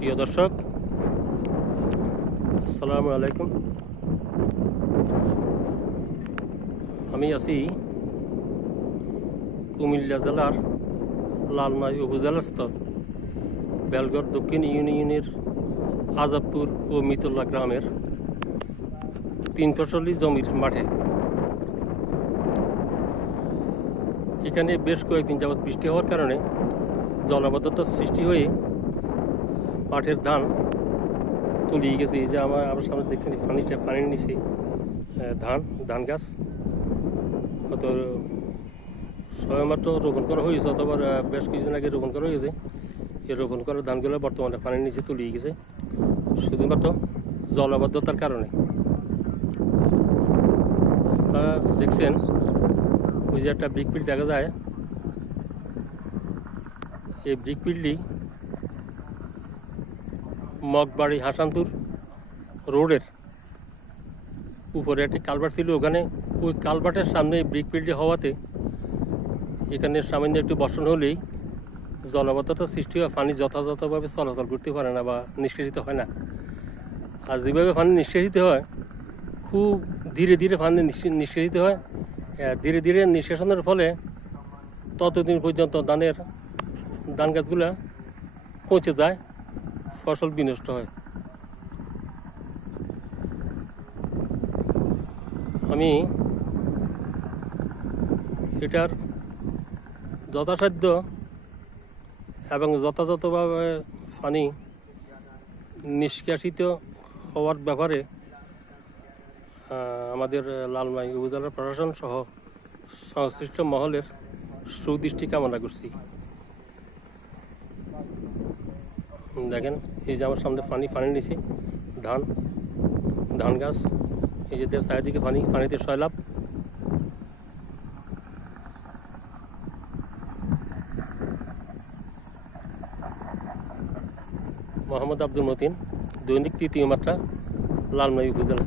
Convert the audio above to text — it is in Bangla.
প্রিয় দর্শক, আসসালামু আলাইকুম। আমি আছি কুমিল্লা জেলার লালমাই উপজেলাস্থ বেলগড় দক্ষিণ ইউনিয়নের আজাবপুর ও মিতুল্লা গ্রামের 3 ফসলি জমির মাঠে। এখানে বেশ কয়েকদিন যাবৎ বৃষ্টি হওয়ার কারণে জলাবদ্ধতার সৃষ্টি হয়ে মাঠের ধান তলিয়ে গেছে। এই যে আমার সামনে দেখছেন পানির নিচে ধান গাছ হয়তো সবেমাত্র রোপণ করা হয়েছে, অথবা বেশ কিছুদিন আগে রোপণ করা হয়েছে। এই রোপণ করা ধানগুলো বর্তমানে পানির নিচে তলিয়ে গেছে শুধুমাত্র জলাবদ্ধতার কারণে। আপনারা দেখছেন ওই যে একটা ব্রিকফিল্ড দেখা যায়, এই ব্রিকফিল্ডটি মগবাড়ি হাসানপুর রোডের উপরে একটি কালভার্ট ছিল। ওখানে ওই কালভার্টের সামনে ব্রিকফিল্ডটি হওয়াতে এখানে সামান্য একটু বর্ষণ হলেই জলাবদ্ধতার সৃষ্টি হয়, পানি যথাযথভাবে চলাচল করতে পারে না বা নিষ্কাশিত হয় না। আর যেভাবে পানি নিষ্কাশিত হয়, খুব ধীরে ধীরে পানি নিষ্কাশিত হয়। ধীরে ধীরে নিষ্কাশনের ফলে ততদিন পর্যন্ত ধান গাছগুলা পচে যায়, ফসল বিনষ্ট হয়। আমি এটার যথাসাধ্য এবং যথাযথভাবে পানি নিষ্কাশিত হওয়ার ব্যাপারে আমাদের লালমাই উপজেলার প্রশাসন সহ সংশ্লিষ্ট মহলের সুদৃষ্টি কামনা করছি। দেখেন এই যে আমার সামনে পানির নিচে ধান গাছ, এই যে চারিদিকে পানিতে সয়লাভ। মোহাম্মদ আব্দুল মতিন, দৈনিক তৃতীয় মাত্রা, লালমাই উপজেলা।